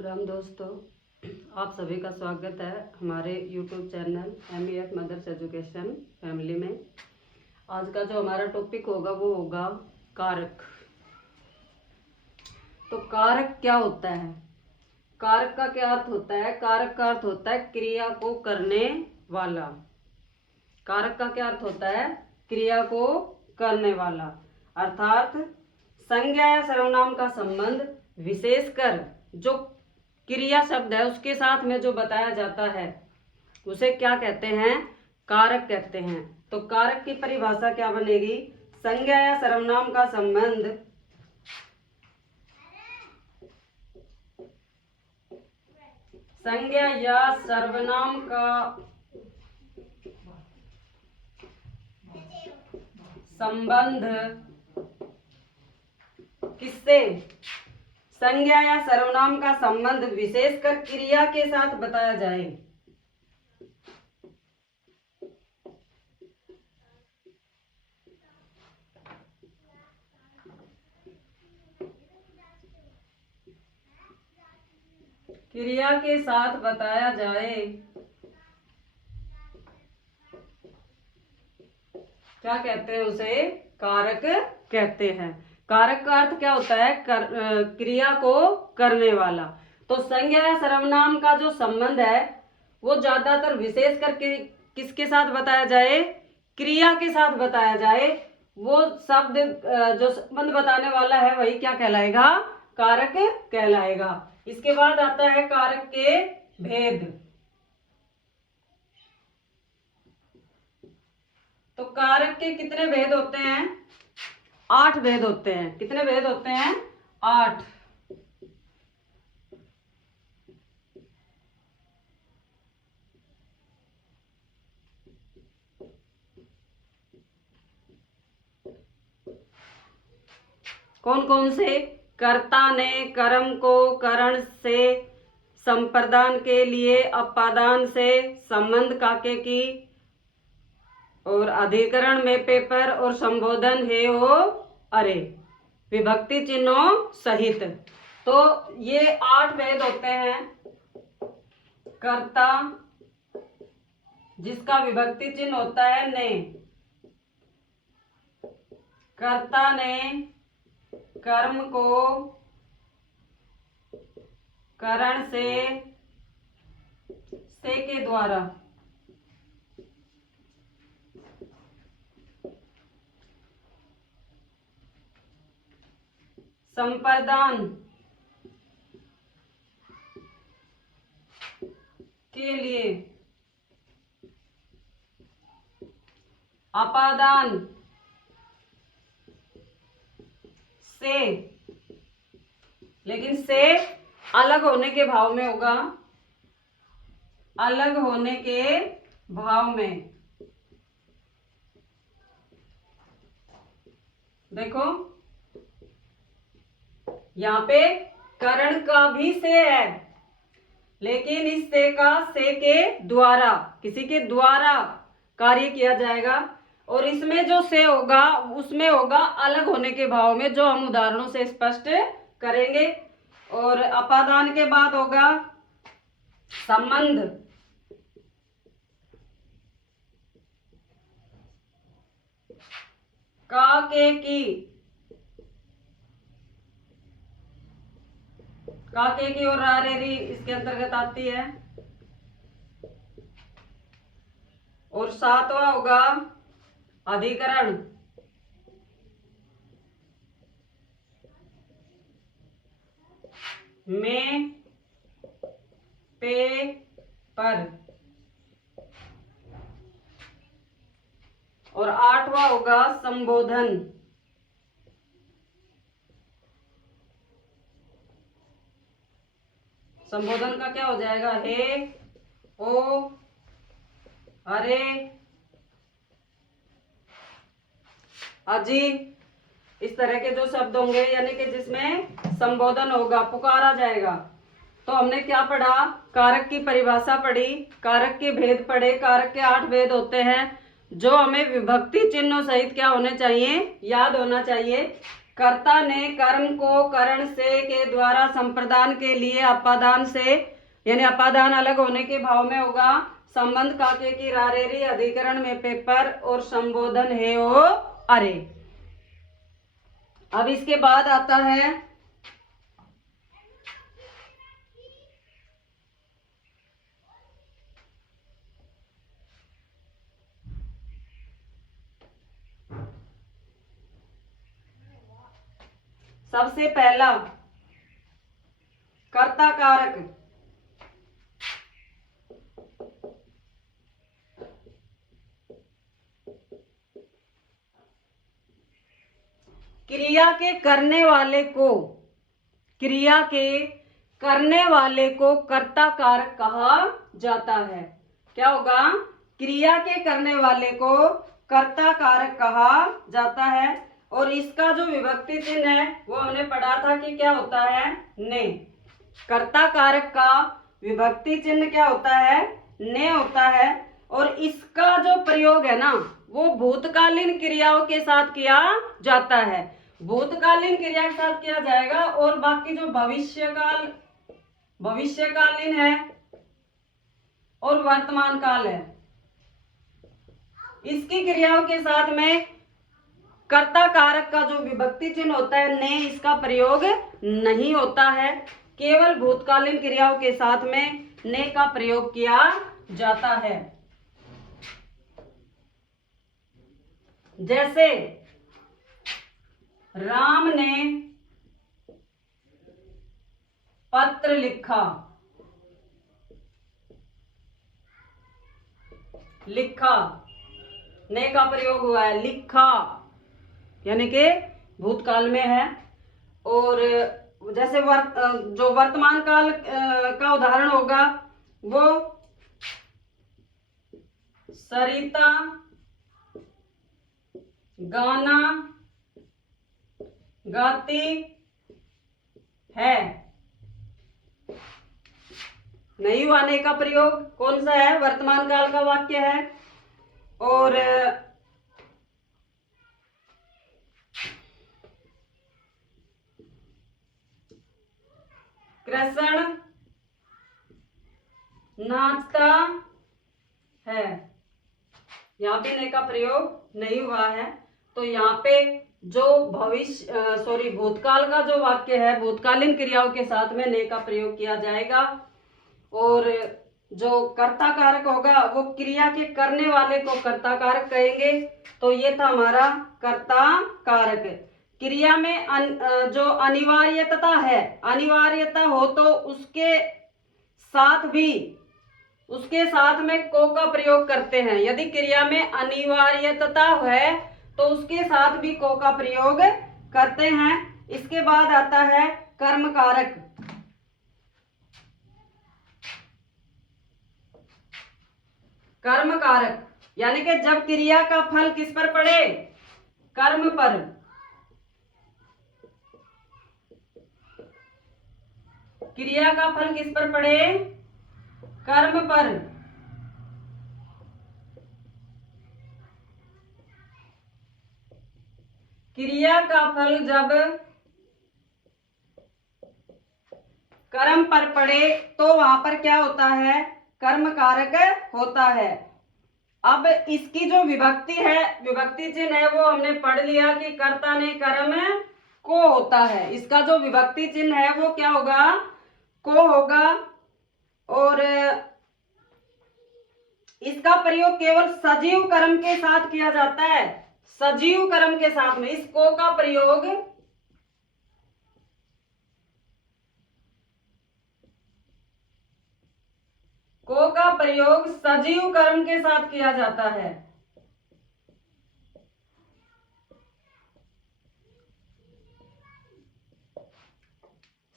राम दोस्तों, आप सभी का स्वागत है हमारे YouTube channel MEF mother's education family में। आज का जो हमारा टॉपिक होगा वो होगा कारक। तो कारक क्या होता है? कारक का क्या अर्थ होता है? कारक का अर्थ होता है क्रिया को करने वाला। कारक का क्या अर्थ होता है? क्रिया को करने वाला, अर्थात संज्ञा या सर्वनाम का संबंध विशेषकर जो क्रिया शब्द है उसके साथ में जो बताया जाता है उसे क्या कहते हैं? कारक कहते हैं। तो कारक की परिभाषा क्या बनेगी? संज्ञा या सर्वनाम का संबंध संज्ञा या सर्वनाम का संबंध किससे? संज्ञा या सर्वनाम का संबंध विशेषकर क्रिया के साथ बताया जाए। क्रिया के साथ बताया जाए। क्या कहते हैं उसे? कारक कहते हैं। कारक का अर्थ क्या होता है? क्रिया को करने वाला। तो संज्ञा या सर्वनाम का जो संबंध है वो ज्यादातर विशेष करके किसके साथ बताया जाए? क्रिया के साथ बताया जाए। वो शब्द जो संबंध बताने वाला है वही क्या कहलाएगा? कारक कहलाएगा। इसके बाद आता है कारक के भेद। तो कारक के कितने भेद होते हैं? 8 भेद होते हैं। कितने भेद होते हैं? 8। कौन कौन से? कर्ता ने कर्म को करण से, संप्रदान के लिए अपादान से, संबंध काके की, और अधिकरण में पेपर, और संबोधन है हो अरे, विभक्ति चिन्हों सहित। तो ये 8 भेद होते हैं। कर्ता जिसका विभक्ति चिन्ह होता है ने, कर्ता ने कर्म को करण से के द्वारा, संप्रदान के लिए, अपादान से, लेकिन से अलग होने के भाव में होगा, अलग होने के भाव में। देखो यहाँ पे करण का भी से है, लेकिन इस से का से के द्वारा, किसी के द्वारा कार्य किया जाएगा। और इसमें जो से होगा उसमें होगा अलग होने के भाव में, जो हम उदाहरणों से स्पष्ट करेंगे। और अपादान के बाद होगा संबंध। काके की और रारेरी इसके अंतर्गत आती है। और 7वां होगा अधिकरण। में पे पर। और 8वां होगा संबोधन। संबोधन का क्या हो जाएगा? हे, ओ, अरे, अजी, इस तरह के जो शब्द होंगे, यानी कि जिसमें संबोधन होगा, पुकारा जाएगा। तो हमने क्या पढ़ा? कारक की परिभाषा पढ़ी, कारक के भेद पढ़े। कारक के 8 भेद होते हैं जो हमें विभक्ति चिन्हों सहित क्या होने चाहिए? याद होना चाहिए। कर्ता ने कर्म को करण से के द्वारा संप्रदान के लिए अपादान से, यानी अपादान अलग होने के भाव में होगा। संबंध काके की रारेरी, अधिकरण में पेपर और संबोधन है ओ अरे। अब इसके बाद आता है सबसे पहला कर्ता कारक। क्रिया के करने वाले को, क्रिया के करने वाले को कर्ता कारक कहा जाता है। क्या होगा? क्रिया के करने वाले को कर्ता कारक कहा जाता है। और इसका जो विभक्ति चिन्ह है वो हमने पढ़ा था कि क्या होता है? ने। कर्ता कारक का विभक्ति चिन्ह क्या होता है? ने होता है। और इसका जो प्रयोग है ना वो भूतकालीन क्रियाओं के साथ किया जाता है। भूतकालीन क्रिया के साथ किया जाएगा। और बाकी जो भविष्यकालीन है और वर्तमान काल है, इसकी क्रियाओं के साथ में कर्ता कारक का जो विभक्ति चिन्ह होता है ने, इसका प्रयोग नहीं होता है। केवल भूतकालीन क्रियाओं के साथ में ने का प्रयोग किया जाता है। जैसे राम ने पत्र लिखा, लिखा ने का प्रयोग हुआ है। लिखा यानी कि भूतकाल में है। और जैसे जो वर्तमान काल का उदाहरण होगा वो सरिता गाना गाती है। नहीं हुआ ने का प्रयोग कौन सा है? वर्तमान काल का वाक्य है। और कृष्ण नाचता है, यहाँ पे ने का प्रयोग नहीं हुआ है। तो यहाँ पे जो भूतकाल का जो वाक्य है, भूतकालीन क्रियाओं के साथ में ने का प्रयोग किया जाएगा। और जो कर्ता कारक होगा वो क्रिया के करने वाले को कर्ता कारक कहेंगे। तो ये था हमारा कर्ता कारक। क्रिया में जो अनिवार्यता है, अनिवार्यता हो तो उसके साथ में को का प्रयोग करते हैं। यदि क्रिया में अनिवार्यता है तो उसके साथ भी को का प्रयोग करते हैं। इसके बाद आता है कर्म कारक। कर्म कारक यानी कि जब क्रिया का फल किस पर पड़े? कर्म पर। क्रिया का फल किस पर पड़े? कर्म पर। क्रिया का फल जब कर्म पर पड़े तो वहां पर क्या होता है? कर्म कारक होता है। अब इसकी जो विभक्ति है, विभक्ति चिन्ह है, वो हमने पढ़ लिया कि कर्ता ने कर्म को होता है। इसका जो विभक्ति चिन्ह है वो क्या होगा? को होगा। और इसका प्रयोग केवल सजीव कर्म के साथ किया जाता है। सजीव कर्म के साथ में इस को का प्रयोग सजीव कर्म के साथ किया जाता है।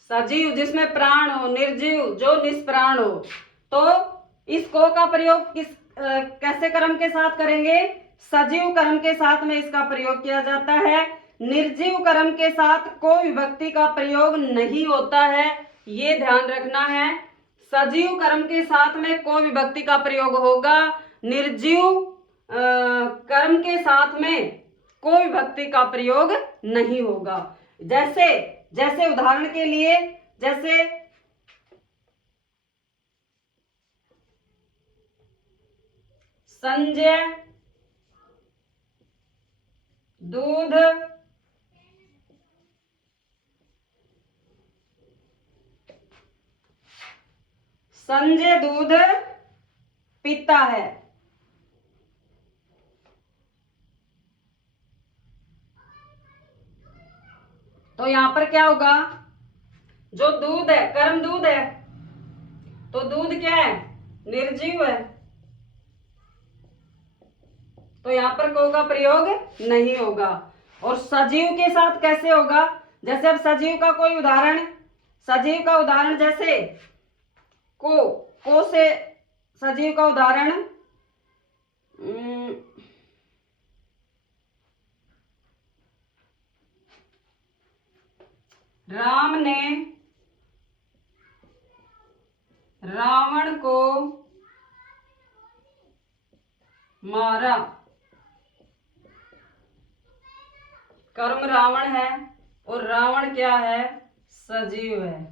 सजीव जिसमें प्राण हो, निर्जीव जो निष्प्राण हो। तो इस को का प्रयोग कैसे कर्म के साथ करेंगे? सजीव कर्म के साथ में इसका प्रयोग किया जाता है। निर्जीव कर्म के साथ को विभक्ति का प्रयोग नहीं होता है, ये ध्यान रखना है। सजीव कर्म के साथ में को विभक्ति का प्रयोग होगा। निर्जीव कर्म के साथ में को विभक्ति का प्रयोग नहीं होगा। जैसे जैसे उदाहरण के लिए, जैसे संजय दूध पीता है। तो यहां पर क्या होगा, जो दूध है गर्म दूध है, तो दूध क्या है, निर्जीव है, तो यहां पर को का प्रयोग नहीं होगा। और सजीव के साथ कैसे होगा, जैसे अब सजीव का कोई उदाहरण, सजीव का उदाहरण जैसे को से सजीव का उदाहरण राम ने रावण को मारा। कर्म रावण है और रावण क्या है, सजीव है।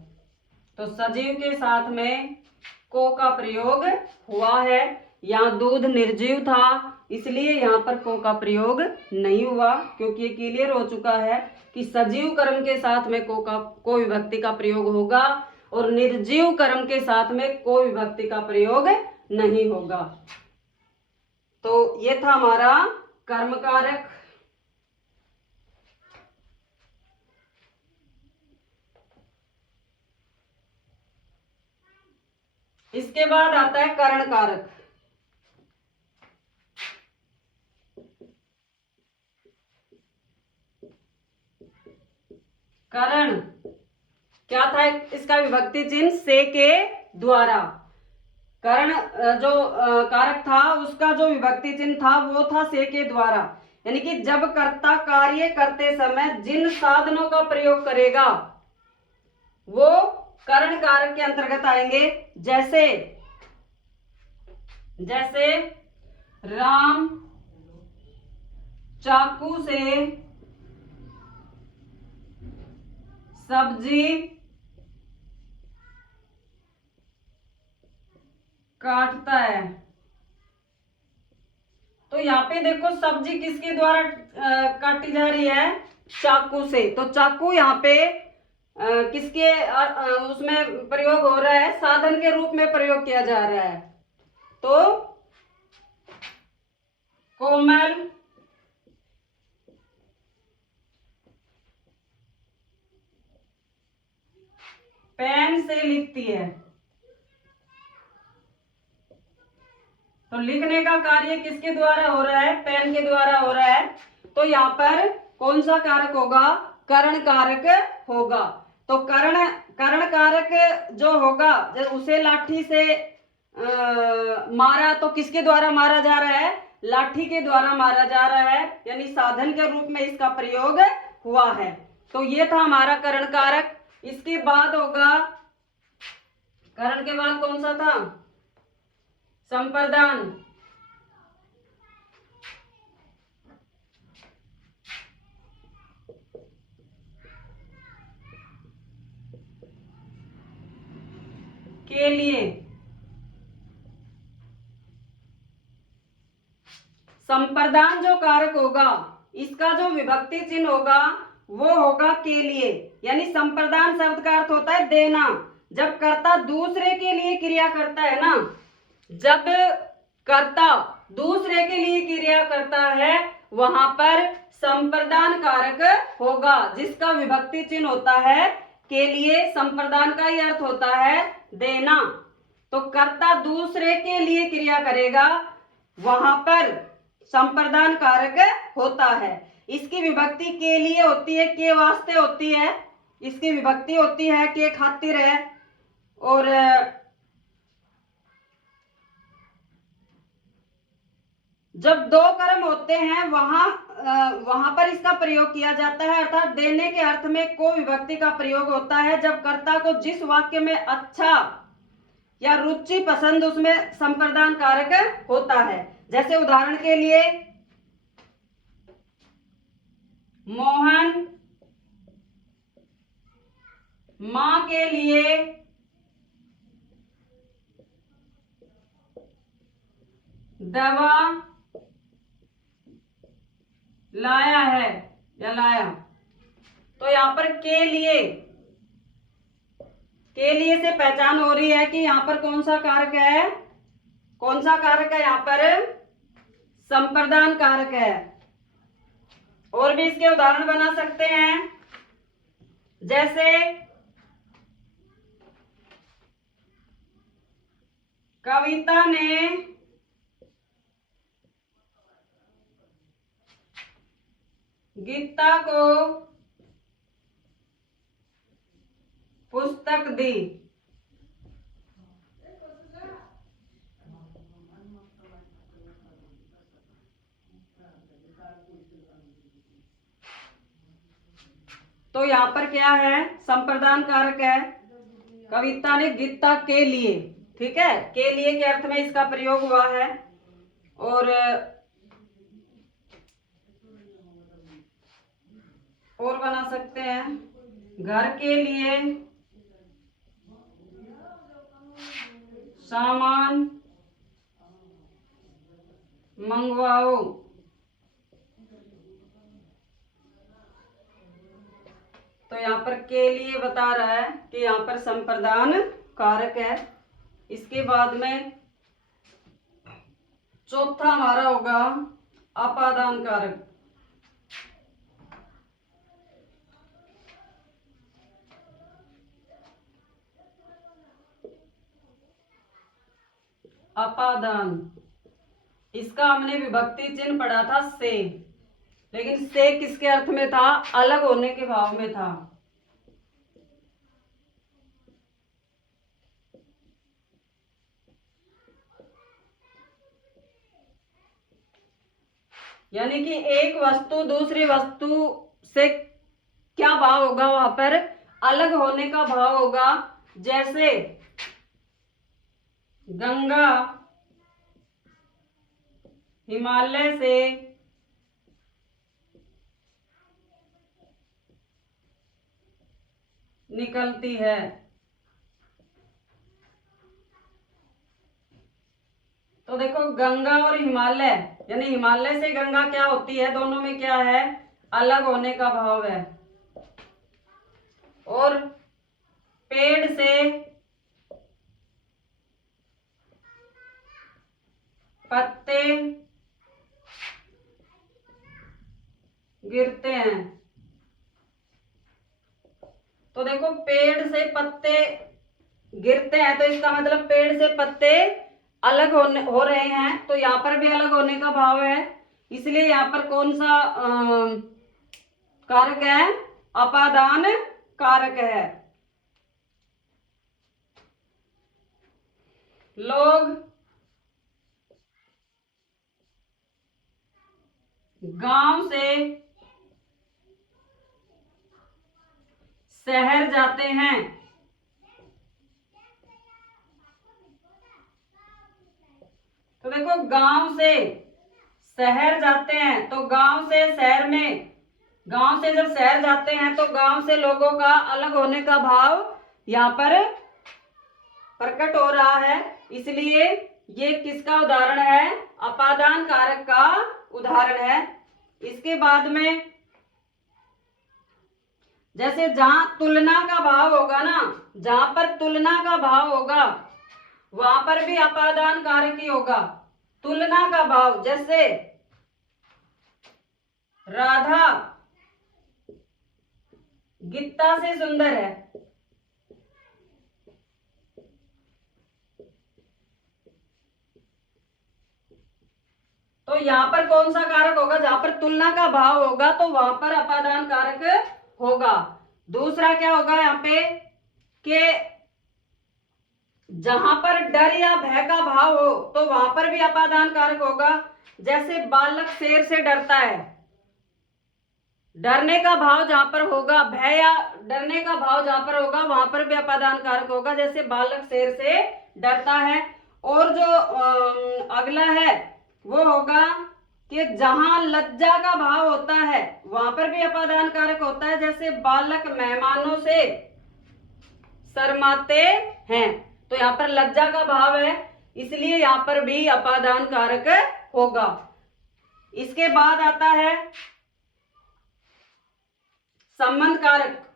तो सजीव के साथ में को का प्रयोग हुआ है। यहाँ दूध निर्जीव था इसलिए यहाँ पर को का प्रयोग नहीं हुआ, क्योंकि ये क्लियर हो चुका है कि सजीव कर्म के साथ में को विभक्ति का प्रयोग होगा और निर्जीव कर्म के साथ में को विभक्ति का प्रयोग नहीं होगा। तो ये था हमारा कर्म कारक। इसके बाद आता है करण कारक। करण क्या था, इसका विभक्ति चिन्ह से के द्वारा। करण जो कारक था उसका जो विभक्ति चिन्ह था वो था से के द्वारा, यानी कि जब कर्ता कार्य करते समय जिन साधनों का प्रयोग करेगा वो करण कारक के अंतर्गत आएंगे। जैसे जैसे राम चाकू से सब्जी काटता है। तो यहाँ पे देखो सब्जी किसके द्वारा काटी जा रही है, चाकू से। तो चाकू यहाँ पे किसके उसमें प्रयोग हो रहा है, साधन के रूप में प्रयोग किया जा रहा है। तो कोमल पेन से लिखती है। तो लिखने का कार्य किसके द्वारा हो रहा है, पेन के द्वारा हो रहा है। तो यहाँ पर कौन सा कारक होगा, करण कारक होगा। तो करण कारक जो होगा, जब उसे लाठी से मारा, तो किसके द्वारा मारा जा रहा है, लाठी के द्वारा मारा जा रहा है, यानी साधन के रूप में इसका प्रयोग हुआ है। तो ये था हमारा करण कारक। इसके बाद होगा, करण के बाद कौन सा था, संप्रदान। के लिए संप्रदान जो कारक होगा इसका जो विभक्ति चिन्ह होगा वो होगा के लिए, यानी संप्रदान शब्द का अर्थ होता है देना। जब कर्ता दूसरे के लिए क्रिया करता है ना, जब कर्ता दूसरे के लिए क्रिया करता है वहां पर संप्रदान कारक होगा, जिसका विभक्ति चिन्ह होता है के लिए। संप्रदान का ही अर्थ होता है देना। तो कर्ता दूसरे के लिए क्रिया करेगा वहां पर संप्रदान कारक होता है। इसकी विभक्ति के लिए होती है, के वास्ते होती है, इसकी विभक्ति होती है के खातिर है। और जब दो कर्म होते हैं वहां पर इसका प्रयोग किया जाता है, अर्थात देने के अर्थ में को विभक्ति का प्रयोग होता है जब कर्ता को जिस वाक्य में अच्छा या रुचि पसंद उसमें संप्रदान कारक होता है। जैसे उदाहरण के लिए मोहन माँ के लिए दवा लाया है या लाया। तो यहाँ पर के लिए से पहचान हो रही है कि यहाँ पर कौन सा कारक है, कौन सा कारक है यहाँ पर, संप्रदान कारक है। और भी इसके उदाहरण बना सकते हैं, जैसे कविता ने गीता को पुस्तक दी। तो यहाँ पर क्या है, संप्रदान कारक है। कविता ने गीता के लिए, ठीक है, के लिए के अर्थ में इसका प्रयोग हुआ है। और बना सकते हैं, घर के लिए सामान मंगवाओ। तो यहाँ पर के लिए बता रहा है कि यहाँ पर संप्रदान कारक है। इसके बाद में चौथा हमारा होगा अपादान कारक। अपादान, इसका हमने विभक्ति चिन्ह पढ़ा था से, लेकिन से किसके अर्थ में था, अलग होने के भाव में था। यानी कि एक वस्तु दूसरी वस्तु से क्या भाव होगा, वहां पर अलग होने का भाव होगा। जैसे गंगा हिमालय से निकलती है। तो देखो गंगा और हिमालय, यानी हिमालय से गंगा क्या होती है, दोनों में क्या है, अलग होने का भाव है। और पेड़ से पत्ते गिरते हैं। तो देखो पेड़ से पत्ते गिरते हैं, तो इसका मतलब पेड़ से पत्ते अलग हो रहे हैं। तो यहाँ पर भी अलग होने का भाव है, इसलिए यहाँ पर कौन सा कारक है, अपादान कारक है। लोग गांव से शहर जाते हैं। तो देखो गांव से शहर जाते हैं, तो गांव से शहर में, गांव से जब शहर जाते हैं तो गांव से लोगों का अलग होने का भाव यहाँ पर प्रकट हो रहा है। इसलिए ये किसका उदाहरण है, अपादान कारक का उदाहरण है। इसके बाद में जैसे जहां तुलना का भाव होगा ना, जहां पर तुलना का भाव होगा वहां पर भी अपादान कारक ही होगा। तुलना का भाव, जैसे राधा गीता से सुंदर है। तो यहां पर कौन सा कारक होगा, जहां पर तुलना का भाव होगा तो वहां पर अपादान कारक होगा। दूसरा क्या होगा यहाँ पे, कि जहां पर डर या भय का भाव हो तो वहां पर भी अपादान कारक होगा। जैसे बालक शेर से डरता है, डरने का भाव जहां पर होगा, भय या डरने का भाव जहां पर होगा वहां पर भी अपादान कारक होगा। जैसे बालक शेर से डरता है। और जो अगला है वो होगा कि जहां लज्जा का भाव होता है वहां पर भी अपादान कारक होता है। जैसे बालक मेहमानों से शर्माते हैं, तो यहाँ पर लज्जा का भाव है, इसलिए यहाँ पर भी अपादान कारक होगा। इसके बाद आता है संबंध कारक।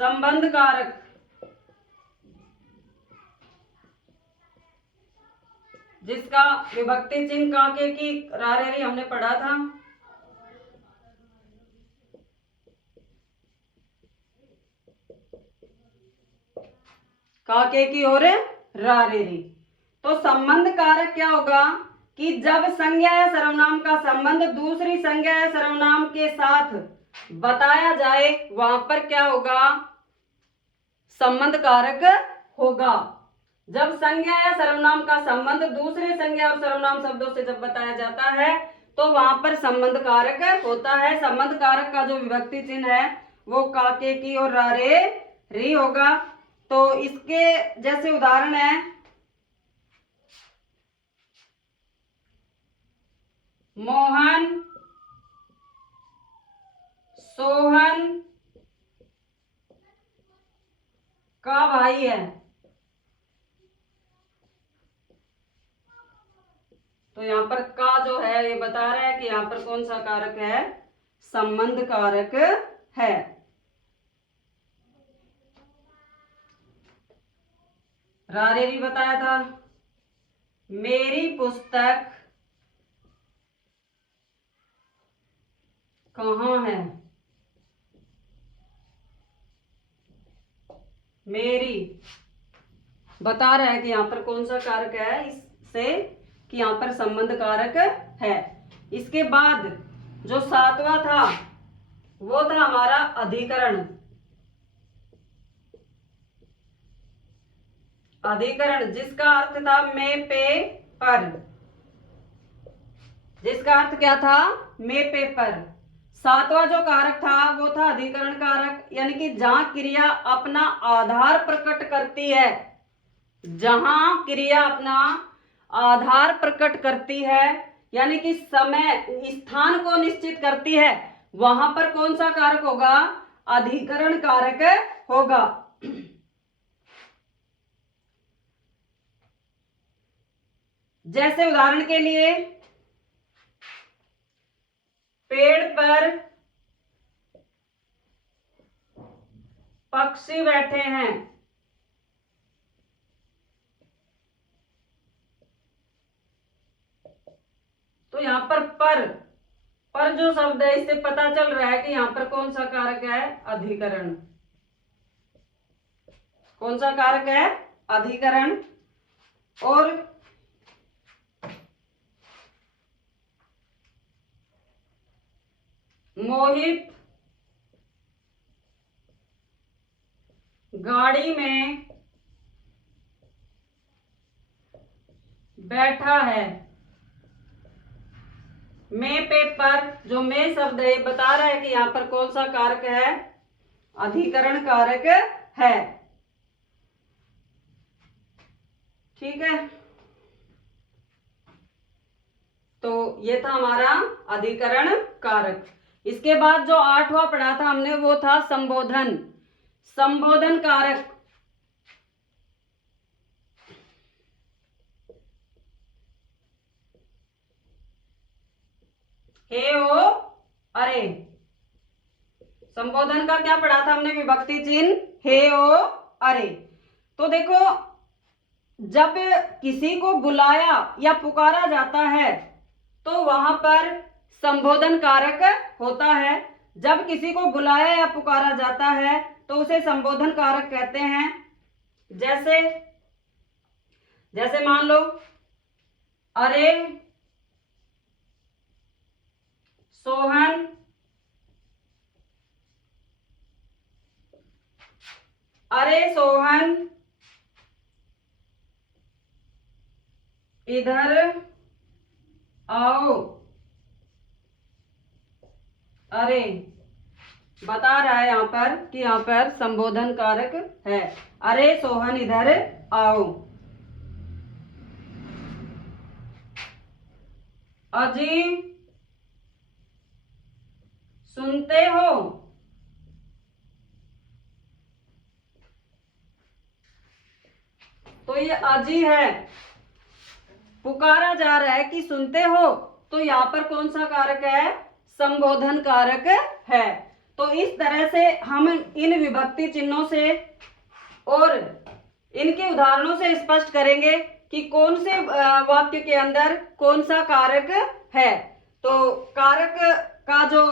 संबंध कारक जिसका विभक्ति चिन्ह काके की रारेरी हमने पढ़ा था। काके की और रारेरी। तो संबंध कारक क्या होगा कि जब संज्ञा या सर्वनाम का संबंध दूसरी संज्ञा या सर्वनाम के साथ बताया जाए वहां पर क्या होगा, संबंध कारक होगा। जब संज्ञा या सर्वनाम का संबंध दूसरे संज्ञा और सर्वनाम शब्दों से जब बताया जाता है तो वहां पर संबंध कारक होता है। संबंध कारक का जो विभक्ति चिन्ह है वो काके की और रारे री होगा। तो इसके जैसे उदाहरण है मोहन सोहन का भाई है। तो यहाँ पर का जो है ये बता रहा है कि यहाँ पर कौन सा कारक है, संबंध कारक है। रारे भी बताया था, मेरी पुस्तक कहाँ है, मेरी बता रहा है कि यहाँ पर कौन सा कारक है, इससे कि यहाँ पर संबंध कारक है। इसके बाद जो सातवां था वो था हमारा अधिकरण। अधिकरण जिसका अर्थ था मैं पे पर, जिसका अर्थ क्या था, मैं पे पर। सातवां जो कारक था वो था अधिकरण कारक, यानी कि जहां क्रिया अपना आधार प्रकट करती है, जहां क्रिया अपना आधार प्रकट करती है यानी कि समय स्थान को निश्चित करती है, वहां पर कौन सा कारक होगा, अधिकरण कारक होगा। जैसे उदाहरण के लिए पेड़ पर पक्षी बैठे हैं, तो यहां पर जो शब्द है इससे पता चल रहा है कि यहां पर कौन सा कारक है, अधिकरण। कौन सा कारक है, अधिकरण। और मोहित गाड़ी में बैठा है, मैं पे पर जो मैं शब्द है बता रहा है कि यहां पर कौन सा कारक है, अधिकरण कारक है। ठीक है, तो ये था हमारा अधिकरण कारक। इसके बाद जो आठवां पढ़ा था हमने वो था संबोधन। संबोधन कारक हे ओ अरे। संबोधन का क्या पढ़ा था हमने, विभक्ति चिन्ह हे ओ अरे। तो देखो जब किसी को बुलाया या पुकारा जाता है तो वहां पर संबोधन कारक होता है। जब किसी को बुलाया या पुकारा जाता है तो उसे संबोधन कारक कहते हैं। जैसे जैसे मान लो अरे सोहन अरे सोहन इधर आओ, अरे बता रहा है यहाँ पर कि यहाँ पर संबोधन कारक है। अरे सोहन इधर आओ। अजी सुनते हो। तो ये अजी है, पुकारा जा रहा है कि सुनते हो, तो यहाँ पर कौन सा कारक है? संबोधन कारक है। तो इस तरह से हम इन विभक्ति चिन्हों से और इनके उदाहरणों से स्पष्ट करेंगे कि कौन से वाक्य के अंदर कौन सा कारक है। तो कारक का जो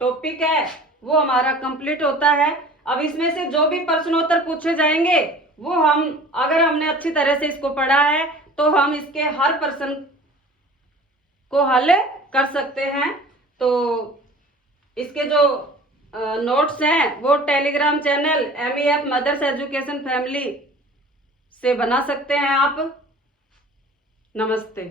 टॉपिक है वो हमारा कंप्लीट होता है। अब इसमें से जो भी प्रश्नोत्तर पूछे जाएंगे वो हम, अगर हमने अच्छी तरह से इसको पढ़ा है तो हम इसके हर प्रश्न को हल कर सकते हैं। तो इसके जो नोट्स हैं वो Telegram channel MEF mother's education family से बना सकते हैं आप। नमस्ते।